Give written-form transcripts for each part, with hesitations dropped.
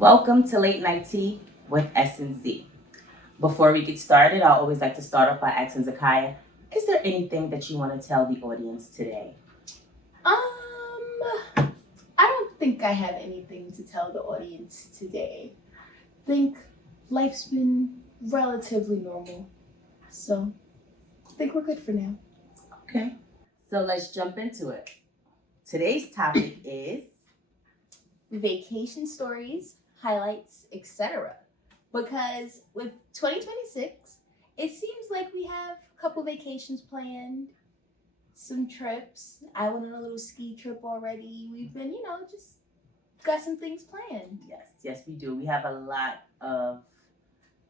Welcome to Late Night Tea with S&Z. Before we get started, I always like to start off by asking Zakaya, is there anything that you want to tell the audience today? I don't think I have anything to tell the audience today. I think life's been relatively normal. So I think we're good for now. Okay. So let's jump into it. Today's topic is Vacation stories, highlights, etc. Because with 2026, it seems like we have a couple vacations planned, some trips. I went on a little ski trip already. We've been, just got some things planned. Yes, we do. We have a lot of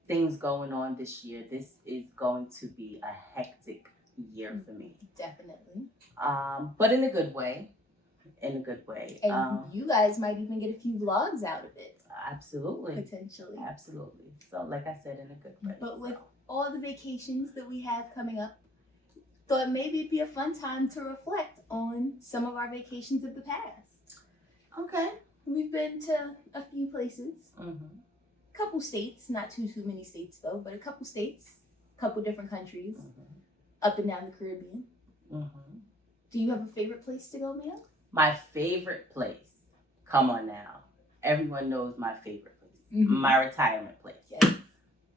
things going on this year. This is going to be a hectic year for me. Definitely. But in a good way. And you guys might even get a few vlogs out of it. Absolutely. Potentially. Absolutely. So like I said, in a good way. But with all the vacations that we have coming up, thought maybe it'd be a fun time to reflect on some of our vacations of the past. Okay. We've been to a few places. Mm-hmm. Couple states, not too many states though, but a couple states, couple different countries, up and down the Caribbean. Mm-hmm. Do you have a favorite place to go, Mia? My favorite place. Come on now. Everyone knows my favorite place. Mm-hmm. My retirement place. Yes.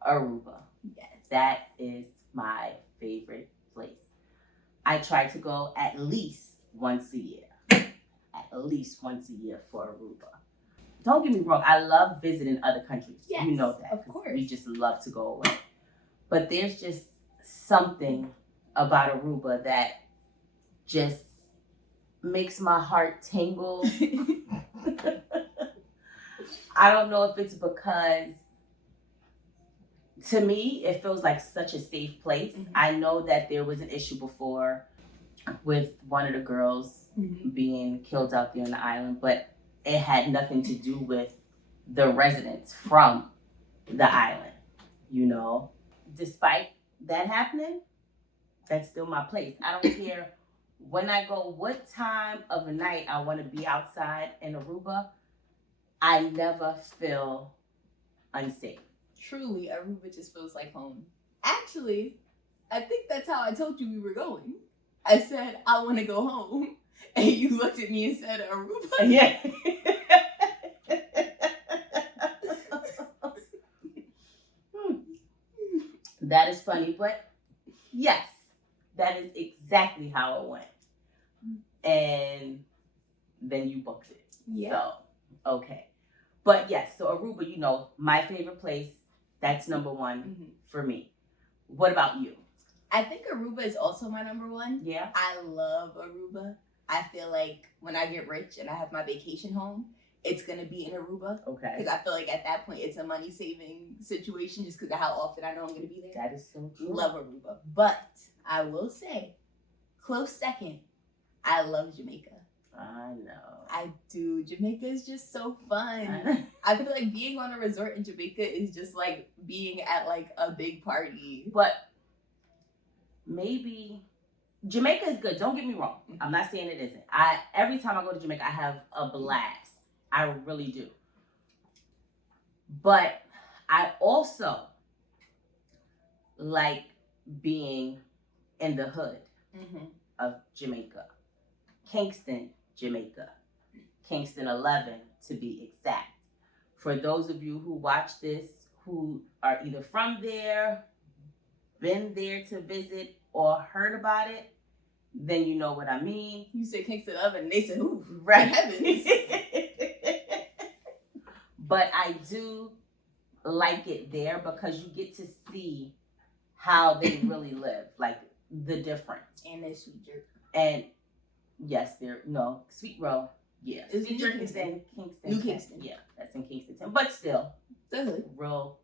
Aruba. Yes. That is my favorite place. I try to go at least once a year. At least once a year for Aruba. Don't get me wrong, I love visiting other countries. Yes, you know that. Of course. We just love to go away. But there's just something about Aruba that just makes my heart tingle. I don't know if it's because, to me, it feels like such a safe place. Mm-hmm. I know that there was an issue before with one of the girls being killed out there on the island, but it had nothing to do with the residents from the island, Despite that happening, that's still my place. I don't care when I go, what time of the night I want to be outside in Aruba. I never feel unsafe. Truly, Aruba just feels like home. Actually, I think that's how I told you we were going. I said, I want to go home. And you looked at me and said, Aruba? Yeah. That is funny, but yes, that is exactly how it went. And then you booked it. Yeah. So, okay. But yes, so Aruba, my favorite place, that's number one for me. What about you? I think Aruba is also my number one. Yeah. I love Aruba. I feel like when I get rich and I have my vacation home, it's going to be in Aruba. Okay. Because I feel like at that point, it's a money-saving situation just because of how often I know I'm going to be there. That is so true. Love Aruba. But I will say, close second, I love Jamaica. I know. I do. Jamaica is just so fun. I feel like being on a resort in Jamaica is just like being at like a big party. But maybe Jamaica is good. Don't get me wrong. I'm not saying it isn't. Every time I go to Jamaica, I have a blast. I really do. But I also like being in the hood of Jamaica. Kingston, Jamaica. Kingston 11 to be exact. For those of you who watch this, who are either from there, been there to visit, or heard about it, then you know what I mean. You said Kingston 11, and they said, ooh, right. Heavens. But I do like it there because you get to see how they really live, like the difference. And they're sweet jerk. And yes, Sweet Row. Yeah, Is Sweet Jerk is in Kingston. New Kingston. Yeah, that's in Kingston. But still, Definitely. real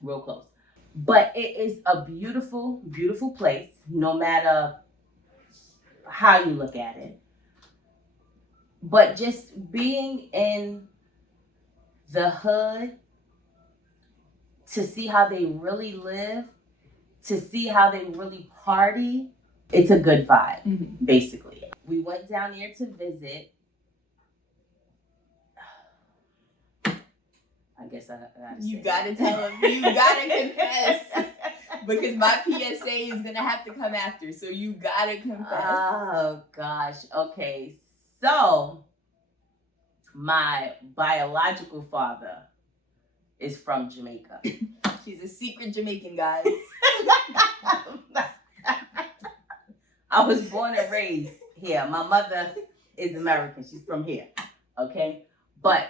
close. But it is a beautiful, beautiful place, no matter how you look at it. But just being in the hood, to see how they really live, to see how they really party, it's a good vibe, basically. We went down there to visit guess I gotta You say gotta that. tell him. You gotta confess. Because my PSA is gonna have to come after, so you gotta confess. Oh gosh. Okay. So my biological father is from Jamaica. She's a secret Jamaican, guys. I was born and raised here. My mother is American. She's from here. Okay. But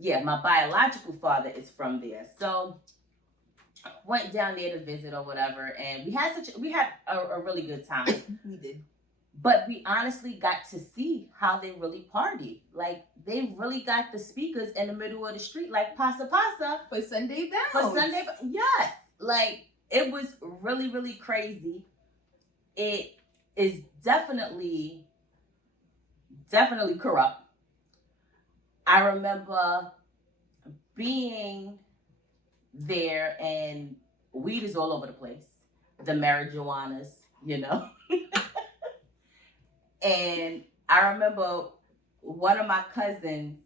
yeah, my biological father is from there. So went down there to visit or whatever, and we had a really good time. We did. But we honestly got to see how they really party. Like, they really got the speakers in the middle of the street, like Pasa Pasa. For Sunday Bounce. Yes. Like, it was really, really crazy. It is definitely corrupt. I remember being there, and weed is all over the place. The marijuanas, you know. And I remember one of my cousins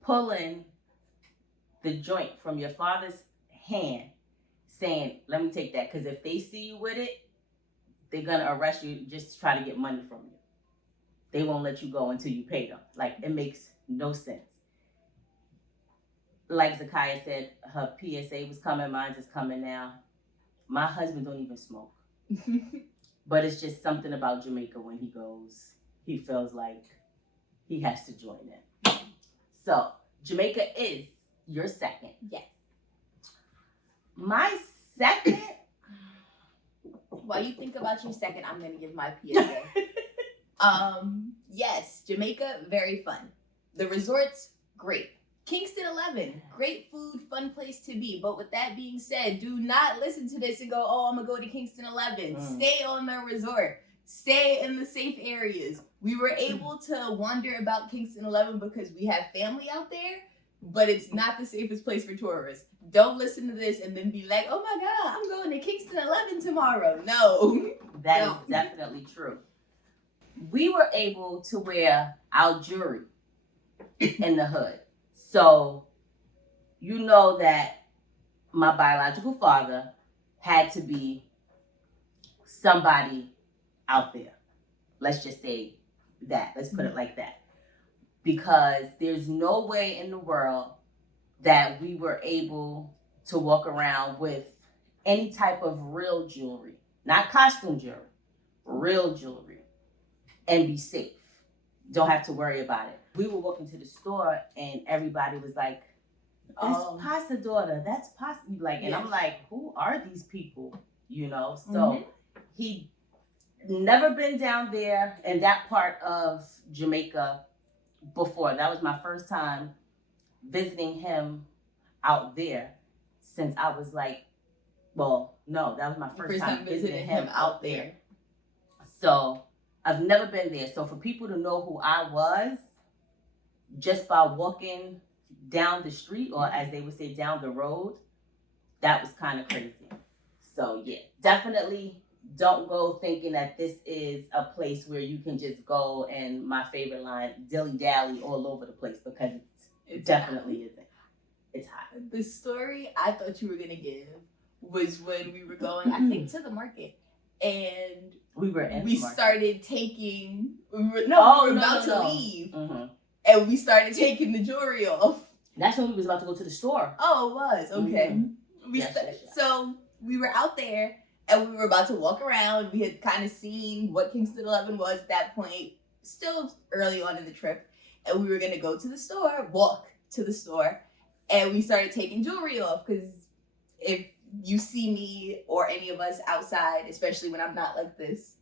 pulling the joint from your father's hand, saying, "Let me take that, because if they see you with it, they're gonna arrest you just to try to get money from you. They won't let you go until you pay them." Like, it makes no sense. Like Zakiya said, her PSA was coming, mine is coming now. My husband don't even smoke. But it's just something about Jamaica. When he goes, he feels like he has to join in. So Jamaica is your second. Yes. My second. While you think about your second, I'm gonna give my PSA. Yes, Jamaica, very fun. The resort's great. Kingston 11, great food, fun place to be. But with that being said, do not listen to this and go, "Oh, I'm gonna go to Kingston 11. Stay on the resort. Stay in the safe areas. We were able to wander about Kingston 11 because we have family out there, but it's not the safest place for tourists. Don't listen to this and then be like, "Oh my God, I'm going to Kingston 11 tomorrow." No. That is definitely true. We were able to wear our jewelry in the hood. So, you know that my biological father had to be somebody out there. Let's just say that. Let's put it like that. Because there's no way in the world that we were able to walk around with any type of real jewelry, not costume jewelry, real jewelry, and be safe. Don't have to worry about it. We were walking to the store and everybody was like, "That's Pasa daughter. That's Pasa." Like, and I'm like, "Who are these people?" You know? So he never been down there in that part of Jamaica before. That was my first time visiting him out there since I was like, well, no, that was my first time visiting him out there. So I've never been there. So for people to know who I was just by walking down the street, or as they would say, down the road, that was kind of crazy. So yeah, definitely don't go thinking that this is a place where you can just go and, my favorite line, dilly-dally all over the place, because it definitely isn't. It's hot. The story I thought you were going to give was when we were going, I think, to the market. And we were in we started taking, we were about to leave. Mm-hmm. And we started taking the jewelry off. That's when we was about to go to the store. Oh, it was. Okay. Mm-hmm. So we were out there and we were about to walk around. We had kind of seen what Kingston 11 was at that point, still early on in the trip. And we were going to go to the store, walk to the store. And we started taking jewelry off, because if you see me or any of us outside, especially when I'm not like this,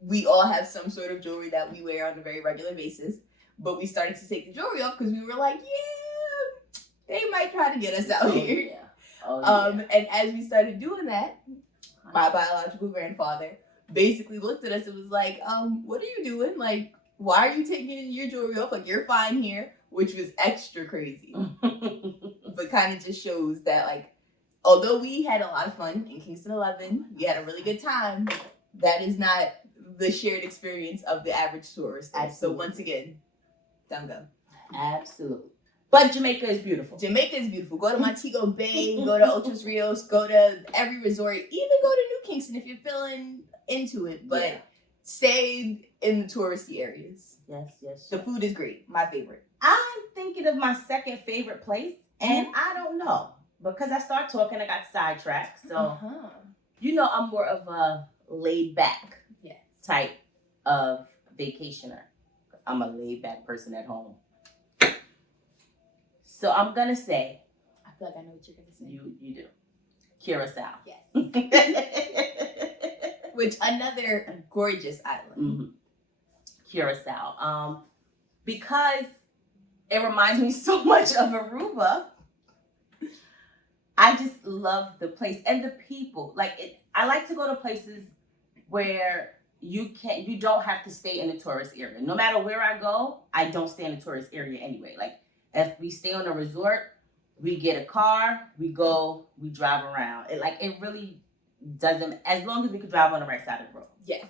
we all have some sort of jewelry that we wear on a very regular basis. But we started to take the jewelry off because we were like, yeah, they might try to get us out here. Yeah. And as we started doing that, my biological grandfather basically looked at us and was like, what are you doing? Like, why are you taking your jewelry off? Like, you're fine here, which was extra crazy. But kind of just shows that, like, although we had a lot of fun in Kingston 11, we had a really good time, that is not the shared experience of the average tourist. So once again, don't go. Absolutely. But Jamaica is beautiful. Jamaica is beautiful. Go to Montego Bay, go to Otros Rios, go to every resort, even go to New Kingston if you're feeling into it. But Yeah. stay in the touristy areas. Yes. The food is great. My favorite. I'm thinking of my second favorite place, and I don't know because I started talking, I got sidetracked. So I'm more of a laid back type of vacationer. I'm a laid back person at home. So I'm gonna say, I feel like I know what you're gonna say. You do. Curacao. Yes. Which another gorgeous island. Mm-hmm. Curacao. Because it reminds me so much of Aruba. I just love the place and the people. I like to go to places where you don't have to stay in the tourist area. No matter where I go, I don't stay in the tourist area anyway. Like if we stay on a resort, we get a car, we go, we drive around. It really doesn't, as long as we can drive on the right side of the road. Yes.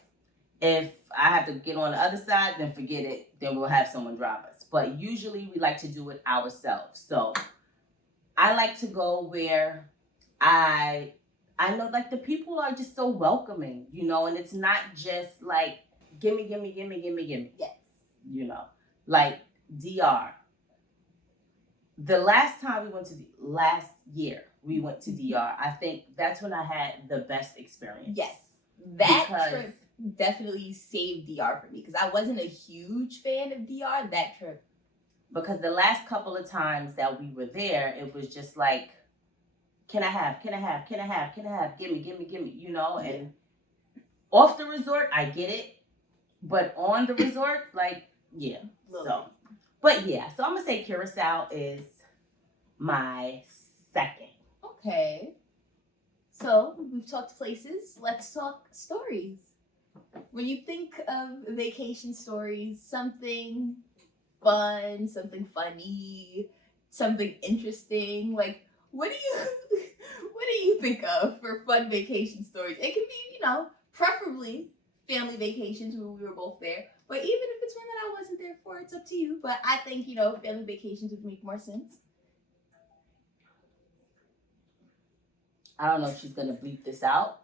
If I have to get on the other side, then forget it. Then we'll have someone drive us. But usually we like to do it ourselves. So I like to go where I know the people are just so welcoming, and it's not just like gimme. Yes. Like DR. The last time last year we went to DR, I think that's when I had the best experience. Yes. That trip definitely saved DR for me because I wasn't a huge fan of DR that trip. Because the last couple of times that we were there, it was just like, can I have, gimme, and off the resort, I get it. But on the resort, so I'm going to say Curacao is my second. Okay. So we've talked places. Let's talk stories. When you think of vacation stories, something fun, something funny, something interesting, what do you think of for fun vacation stories? It can be, preferably family vacations when we were both there. But even if it's one that I wasn't there for, it's up to you. But I think, family vacations would make more sense. I don't know if she's going to bleep this out.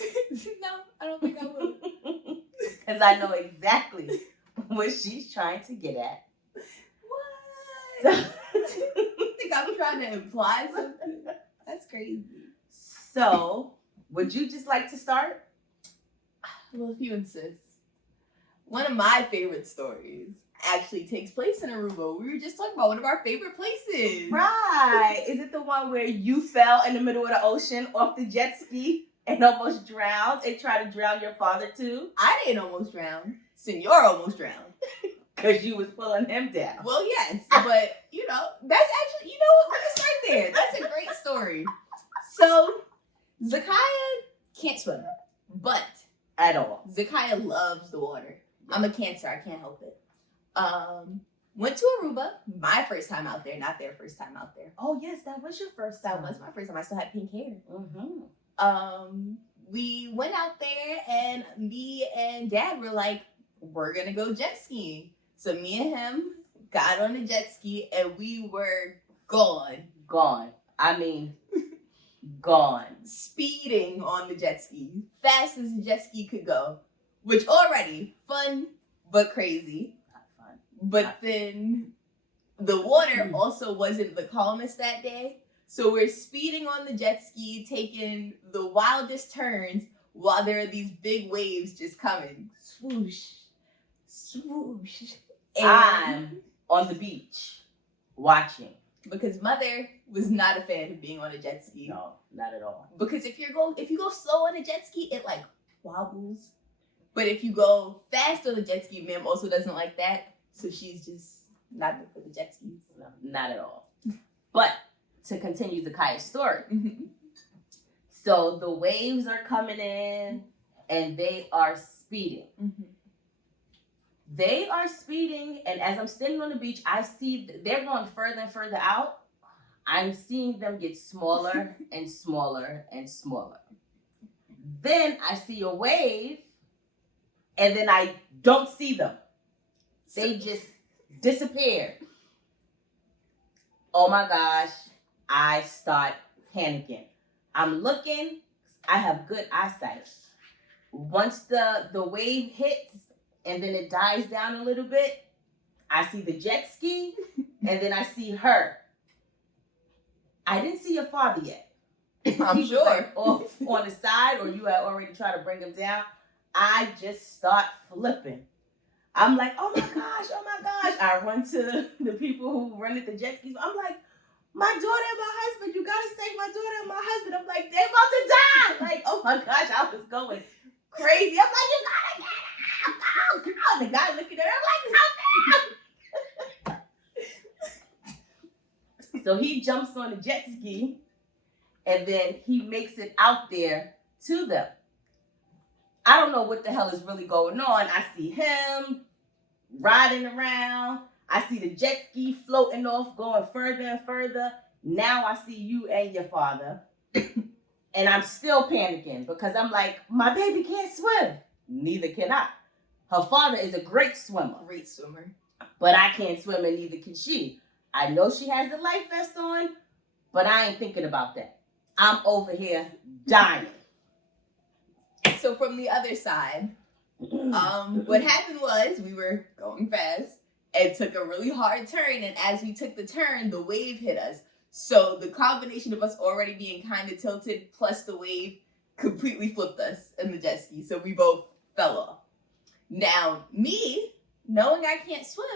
No, I don't think I will. Because I know exactly what she's trying to get at. What? You think I'm trying to imply something? That's crazy. So, would you just like to start? Well, if you insist. One of my favorite stories actually takes place in Aruba. We were just talking about one of our favorite places. Right. Is it the one where you fell in the middle of the ocean off the jet ski and almost drowned and tried to drown your father too? I didn't almost drown. Senor almost drowned. Because you was pulling him down. Well, yes. But, that's actually, what? We're just right there. That's a great story. So, Zakiah can't swim. But. At all. Zakiah loves the water. I'm a Cancer. I can't help it. Went to Aruba. My first time out there. Not their first time out there. Oh, yes. That was your first time. That was my first time. I still had pink hair. Mm-hmm. We went out there and me and Dad were like, we're going to go jet skiing. So me and him got on the jet ski and we were gone. I mean, gone. Speeding on the jet ski. Fast as the jet ski could go. Which already, fun but crazy. Not fun. But then the water also wasn't the calmest that day. So we're speeding on the jet ski, taking the wildest turns while there are these big waves just coming. Swoosh. Swoosh. And I'm on the beach watching. Because Mother was not a fan of being on a jet ski. No, not at all. Because if you go slow on a jet ski, it wobbles. But if you go fast on the jet ski, Mim also doesn't like that. So she's just not good for the jet skis. No, not at all. But to continue Zakiah's story. So the waves are coming in and they are speeding. They are speeding, and as I'm standing on the beach, I see they're going further and further out. I'm seeing them get smaller and smaller and smaller. Then I see a wave, and then I don't see them. They just disappear. Oh my gosh, I start panicking. I'm looking, I have good eyesight. Once the wave hits and then it dies down a little bit, I see the jet ski and then I see her. I didn't see your father yet. I'm He was sure. like off on the side, or you had already tried to bring him down. I just start flipping. I'm like, oh my gosh, oh my gosh. I run to the people who rented the jet skis. I'm like, my daughter and my husband, you gotta save my daughter and my husband. I'm like, they're about to die. Like, oh my gosh, I was going crazy. I'm like, you gotta get out, go, go. The guy looking at her, I'm like, come down. So he jumps on the jet ski and then he makes it out there to them. I don't know what the hell is really going on. I see him riding around. I see the jet ski floating off, going further and further. Now I see you and your father. And I'm still panicking because I'm like, my baby can't swim. Neither can I. Her father is a great swimmer. Great swimmer. But I can't swim and neither can she. I know she has the life vest on, but I ain't thinking about that. I'm over here dying. So from the other side, what happened was we were going fast and took a really hard turn, and as we took the turn, the wave hit us. So the combination of us already being kind of tilted plus the wave completely flipped us in the jet ski. So we both fell off. Now, me, knowing I can't swim,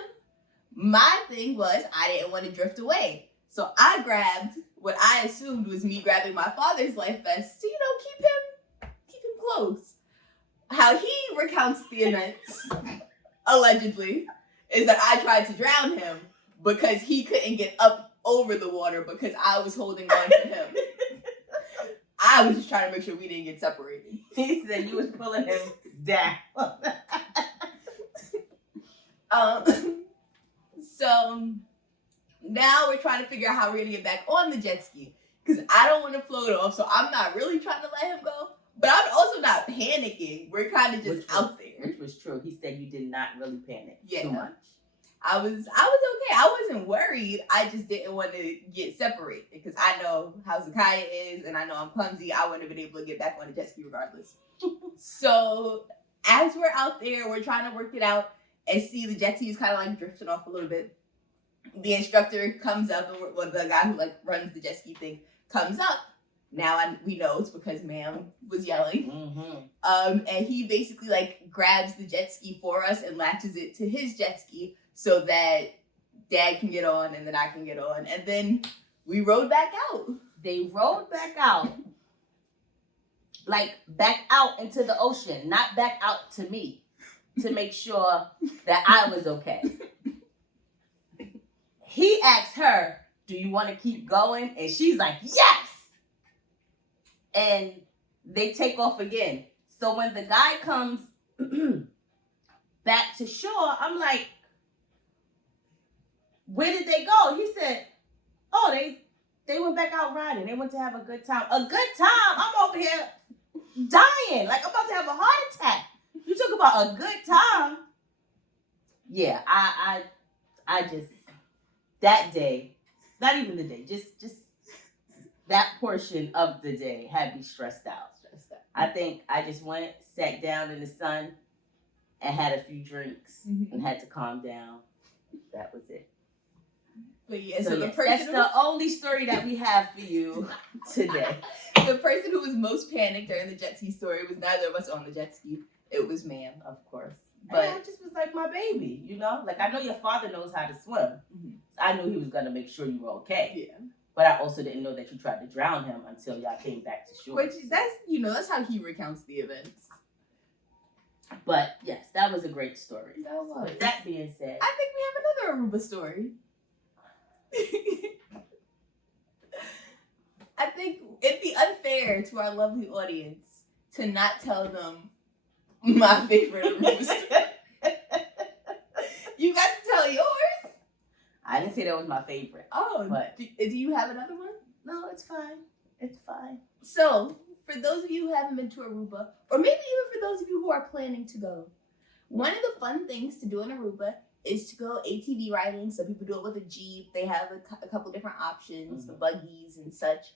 my thing was I didn't want to drift away. So I grabbed what I assumed was me grabbing my father's life vest to, keep him close. How he recounts the events, allegedly, is that I tried to drown him because he couldn't get up over the water because I was holding on to him. I was just trying to make sure we didn't get separated. He said you was pulling him down. So now we're trying to figure out how we're gonna get back on the jet ski because I don't want to float off, so I'm not really trying to let him go. But I'm also not panicking. We're kind of just out there. Which was true. He said you did not really panic too much. I was okay. I wasn't worried. I just didn't want to get separated because I know how Zakaya is and I know I'm clumsy. I wouldn't have been able to get back on the jet ski regardless. So as we're out there, we're trying to work it out and see the jet ski is kind of like drifting off a little bit. The instructor comes up, and the guy who runs the jet ski thing comes up. Now we know it's because ma'am was yelling. Mm-hmm. And he basically grabs the jet ski for us and latches it to his jet ski so that dad can get on and then I can get on. And then we rode back out. They rode back out. Back out into the ocean, not back out to me to make sure that I was okay. He asked her, do you want to keep going? And she's like, yes! And they take off again. So when the guy comes back to shore, I'm like, where did they go? He said, oh, they went back out riding. They went to have a good time. A good time? I'm over here dying. I'm about to have a heart attack. You talk about a good time. Yeah, I just, that day, not even the day, just that portion of the day had me stressed out. I think I just went, sat down in the sun, and had a few drinks and had to calm down. That was it. But yeah, so yes, that's the only story that we have for you today. The person who was most panicked during the jet ski story was neither of us on the jet ski. It was ma'am, of course. But it just was like my baby, I know your father knows how to swim. Mm-hmm. So I knew he was gonna make sure you were okay. Yeah. But I also didn't know that you tried to drown him until y'all came back to shore. Which that's how he recounts the events. But yes, that was a great story. That was. So with that being said, I think we have another Aruba story. I think it'd be unfair to our lovely audience to not tell them my favorite Aruba story. You got to tell yours. I didn't say that was my favorite. Oh, but do you have another one? No, it's fine. It's fine. So, for those of you who haven't been to Aruba, or maybe even for those of you who are planning to go, one of the fun things to do in Aruba is to go ATV riding. So people do it with a Jeep. They have a couple different options, the buggies and such.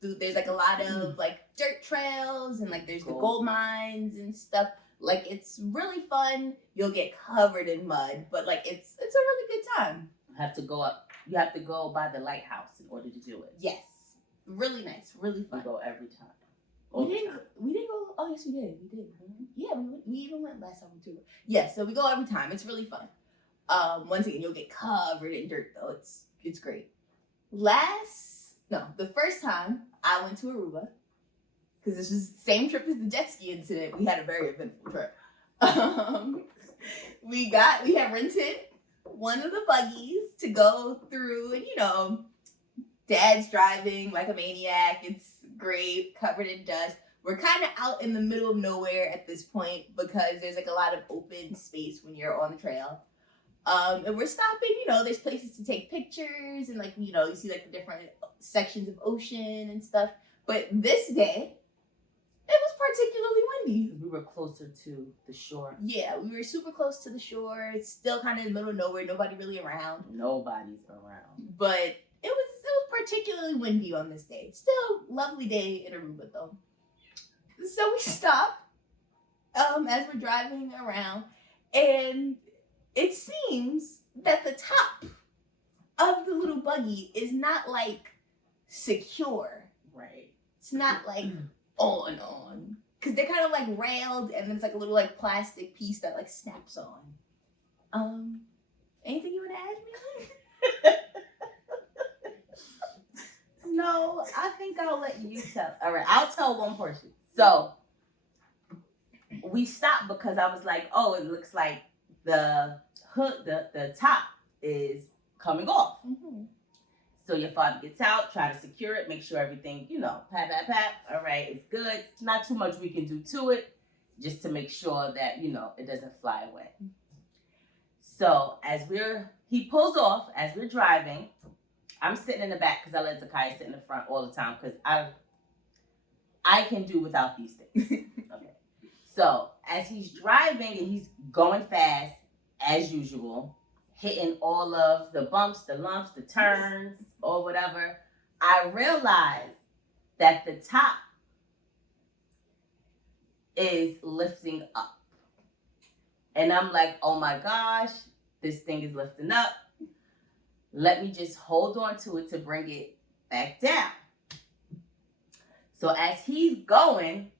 There's like a lot of like dirt trails and like there's the gold mines and stuff. Like it's really fun. You'll get covered in mud, but like it's a really good time. You have to go up. You have to go by the lighthouse in order to do it. Yes, really nice, really fun. We go every time. We didn't go. Oh yes, we did. Mm-hmm. Yeah, we even went last time too. Yeah, so we go every time. It's really fun. Once again, you'll get covered in dirt though. It's great. The first time I went to Aruba, because this was the same trip as the jet ski incident. We had a very eventful trip. We had rented one of the buggies to go through, and Dad's driving like a maniac. It's great, covered in dust. We're kind of out in the middle of nowhere at this point because there's like a lot of open space when you're on the trail. And we're stopping, there's places to take pictures and you see like the different sections of ocean and stuff. But this day, it was particularly windy. We were closer to the shore. Yeah, we were super close to the shore. It's still kind of in the middle of nowhere. Nobody really around. Nobody's around. But it was particularly windy on this day. Still lovely day in Aruba though. So we stop as we're driving around, and it seems that the top of the little buggy is not like secure. Right. It's not like on. Because they're kind of like railed and there's like a little like plastic piece that like snaps on. Anything you want to add, Mila? No, I think I'll let you tell. All right, I'll tell one portion. So we stopped because I was like, oh, it looks like the hood, the top is coming off. Mm-hmm. So your father gets out, try to secure it, make sure everything, pat. All right, it's good. Not too much we can do to it, just to make sure that, it doesn't fly away. So he pulls off as we're driving. I'm sitting in the back because I let Zakiah sit in the front all the time because I can do without these things. Okay. So as he's driving and he's going fast, as usual, hitting all of the bumps, the lumps, the turns, or whatever, I realized that the top is lifting up. And I'm like, oh my gosh, this thing is lifting up. Let me just hold on to it to bring it back down. So as he's going,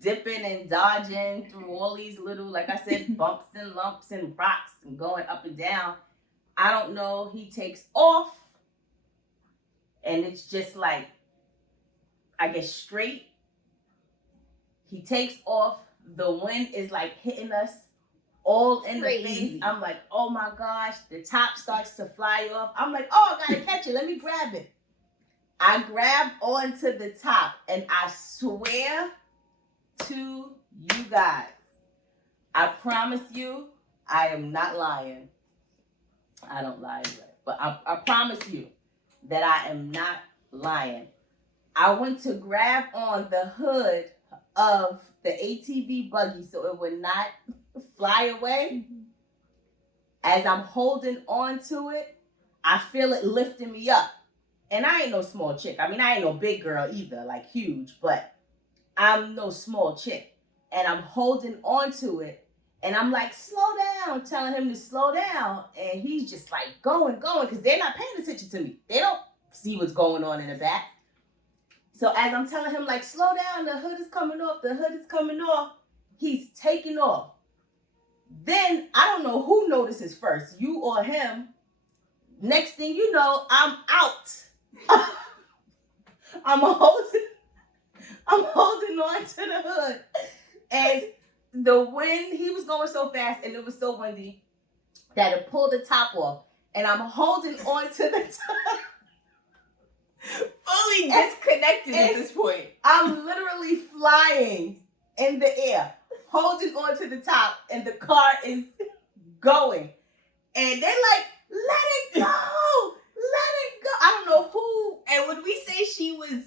dipping and dodging through all these little, like I said, bumps and lumps and rocks and going up and down, I don't know, he takes off and it's just like, I guess straight. He takes off. The wind is like hitting us all in the face. I'm like, oh my gosh, the top starts to fly off. I'm like, oh, I gotta catch it. Let me grab it. I grab onto the top and I swear to you guys, I promise you, I am not lying. I don't lie, but I promise you that I am not lying. I went to grab on the hood of the ATV buggy so it would not fly away. As I'm holding on to it, I feel it lifting me up. And I ain't no small chick. I mean, I ain't no big girl either, like huge, but I'm no small chick. And I'm holding on to it. And I'm like, slow down, telling him to slow down. And he's just like going, because they're not paying attention to me. They don't see what's going on in the back. So as I'm telling him, like, slow down, the hood is coming off, he's taking off. Then, I don't know who notices first, you or him. Next thing you know, I'm out. I'm holding on to the hood. And the wind, he was going so fast and it was so windy that it pulled the top off. And I'm holding on to the top. Fully disconnected at this point. I'm literally flying in the air, holding on to the top, and the car is going. And they're like, let it go. I don't know who. And when we say she was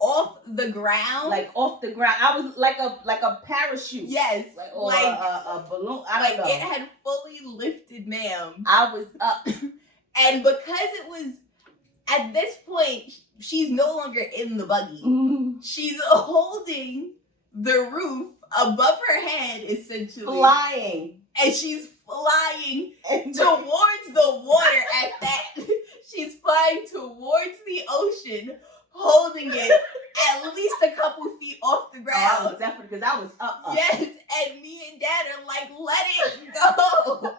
off the ground. Like off the ground. I was like a parachute. Yes. Or a balloon. I don't know. It had fully lifted, ma'am. I was up. And because it was, at this point, she's no longer in the buggy. She's holding the roof above her head, essentially. Flying. And she's flying towards the water at that. She's flying towards the ocean, holding it at least a couple feet off the ground. Oh, definitely, because I was up. Yes, and me and Dad are like, let it go.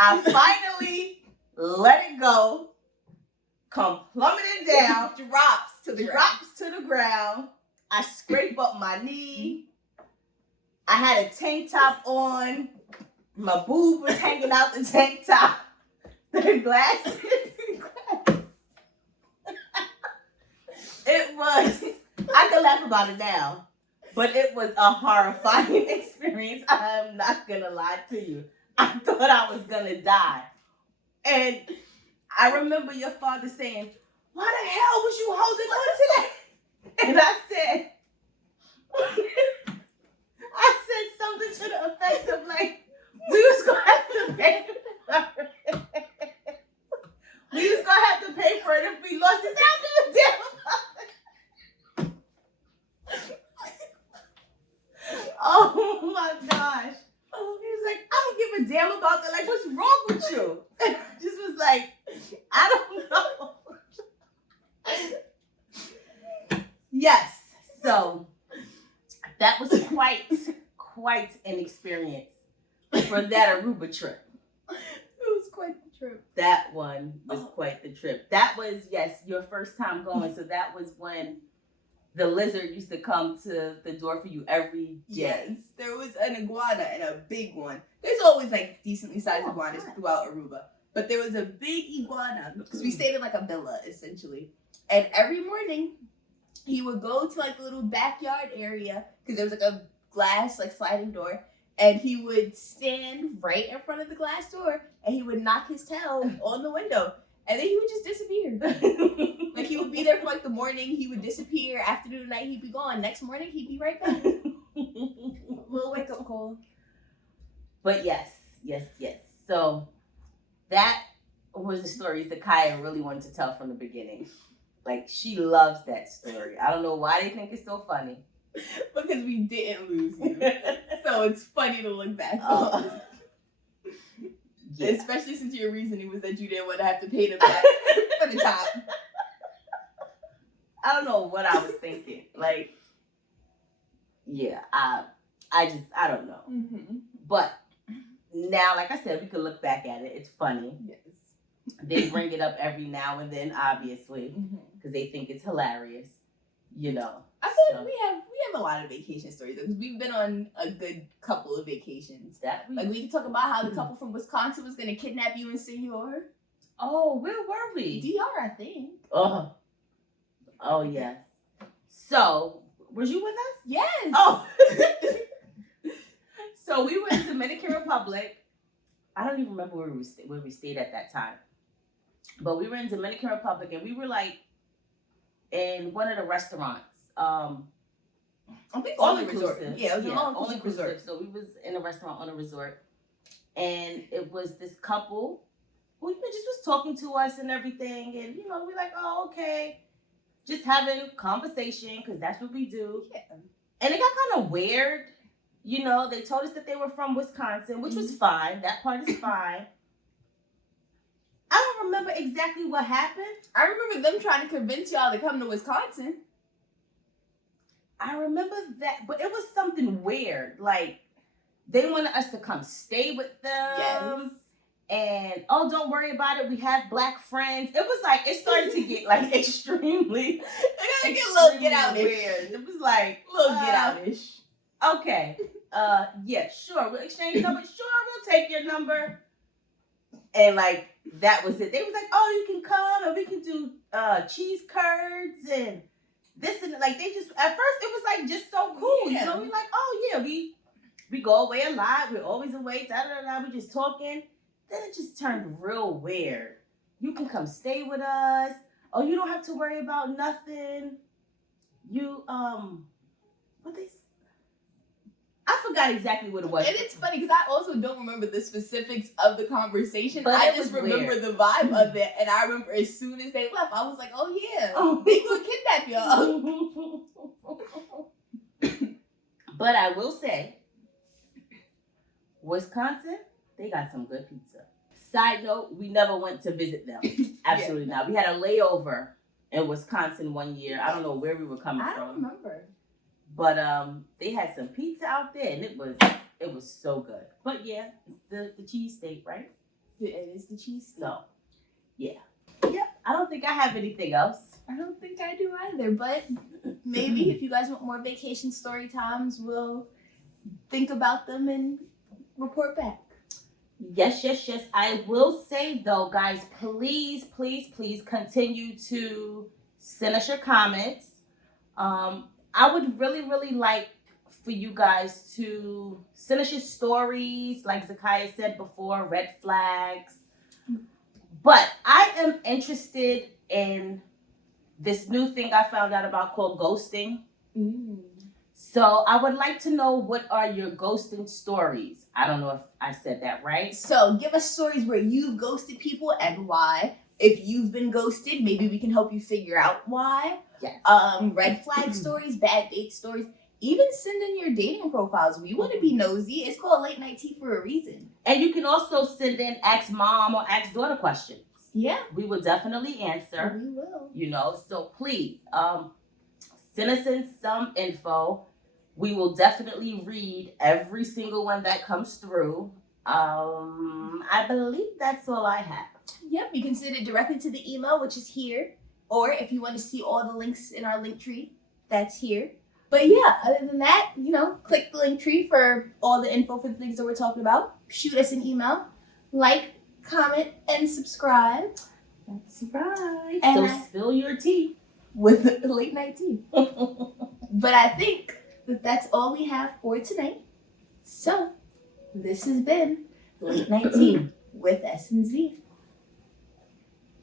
I finally let it go, come plummeting down, drops to the ground. I scrape up my knee. I had a tank top on. My boob was hanging out the tank top. The glasses. It was, I can laugh about it now, but it was a horrifying experience. I'm not going to lie to you. I thought I was going to die. And I remember your father saying, why the hell was you holding on to that? And I said something to the effect of like, we was going to have to pay for it. We was going to have to pay for it if we lost it. I don't give a damn about it. Oh my gosh. He was like, I don't give a damn about that. Like, what's wrong with you? And I just was like, I don't know. Yes. So that was quite an experience for that Aruba trip. It was quite the trip. That one was quite the trip. That was, yes, your first time going. So that was when the lizard used to come to the door for you every day. Yes, there was an iguana and a big one. There's always like decently sized iguanas throughout Aruba. But there was a big iguana because we stayed in like a villa essentially. And every morning he would go to like the little backyard area because there was like a glass like sliding door. And he would stand right in front of the glass door and he would knock his tail on the window. And then he would just disappear. Like he would be there for like the morning, he would disappear. Afternoon, night, he'd be gone. Next morning, he'd be right back. Little wake up call. But yes. So that was the stories that Kaya really wanted to tell from the beginning. Like she loves that story. I don't know why they think it's so funny. Because we didn't lose you. So it's funny to look back on. Yeah. Especially since your reasoning was that you didn't want to have to pay them back for the top. I don't know what I was thinking. Like, yeah, I don't know. Mm-hmm. But now, like I said, we could look back at it. It's funny. Yes. They bring it up every now and then, obviously, because they think it's hilarious. You know. I feel like we have a lot of vacation stories because we've been on a good couple of vacations. Like we can talk about how the couple from Wisconsin was going to kidnap you and Senor. Oh, where were we? DR, I think. Oh yes. So, was you with us? Yes. Oh. So we were in Dominican Republic. I don't even remember where we stayed at that time. But we were in Dominican Republic and we were like in one of the restaurants. I think all inclusive. Yeah, it was all inclusive. So we was in a restaurant on a resort, and it was this couple who just was talking to us and everything, and we're like, oh, okay, just having conversation because that's what we do. Yeah. And it got kind of weird. They told us that they were from Wisconsin, which was fine. That part is fine. I don't remember exactly what happened. I remember them trying to convince y'all to come to Wisconsin. I remember that, but it was something weird. Like, they wanted us to come stay with them. Yes. And, oh, don't worry about it. We have black friends. It was like, it started to get, like, extremely get out weird. It was like, a little get out-ish. Okay. Yeah, sure. We'll exchange numbers. Sure, we'll take your number. And, like, that was it. They was like, oh, you can come and we can do cheese curds and this and like they just at first it was like just so cool. Yeah. We're like, oh yeah, we go away a lot. We're always away. Da da da. We just talking. Then it just turned real weird. You can come stay with us. Oh, you don't have to worry about nothing. You what they I forgot exactly what it was. And it's funny because I also don't remember the specifics of the conversation. But I it just was remember weird. the vibe of it. And I remember as soon as they left, I was like, oh yeah, Oh. they gonna kidnap y'all. But I will say, Wisconsin, they got some good pizza. Side note, we never went to visit them. Absolutely not. We had a layover in Wisconsin one year. I don't know where we were coming I from. don't remember. But they had some pizza out there, and it was so good. But yeah, it's the cheese steak, right? It is the cheese steak. So, yeah. Yep. I don't think I have anything else. I don't think I do either, but maybe if you guys want more vacation story times, we'll think about them and report back. Yes. I will say though, guys, please continue to send us your comments. I would really like for you guys to send us your stories, like Zakiya said before, red flags. But I am interested in this new thing I found out about called ghosting. So I would like to know, what are your ghosting stories? I don't know if I said that right. So give us stories where you've ghosted people and why. If you've been ghosted, maybe we can help you figure out why. Yes. Red flag stories, bad date stories. Even send in your dating profiles. We want to be nosy. It's called Late Night Tea for a reason. And you can also send in ask mom or ask daughter questions. Yeah. We will definitely answer. We will. You know, so please send us in some info. We will definitely read every single one that comes through. I believe that's all I have. Yep, you can send it directly to the email, which is here. Or if you want to see all the links in our link tree, that's here. But yeah, other than that, click the link tree for all the info for the things that we're talking about. Shoot us an email. Like, comment, and subscribe. That's right. And so spill your tea. With Late Night Tea. But I think that's all we have for tonight. So, this has been Late Night Tea with S&Z.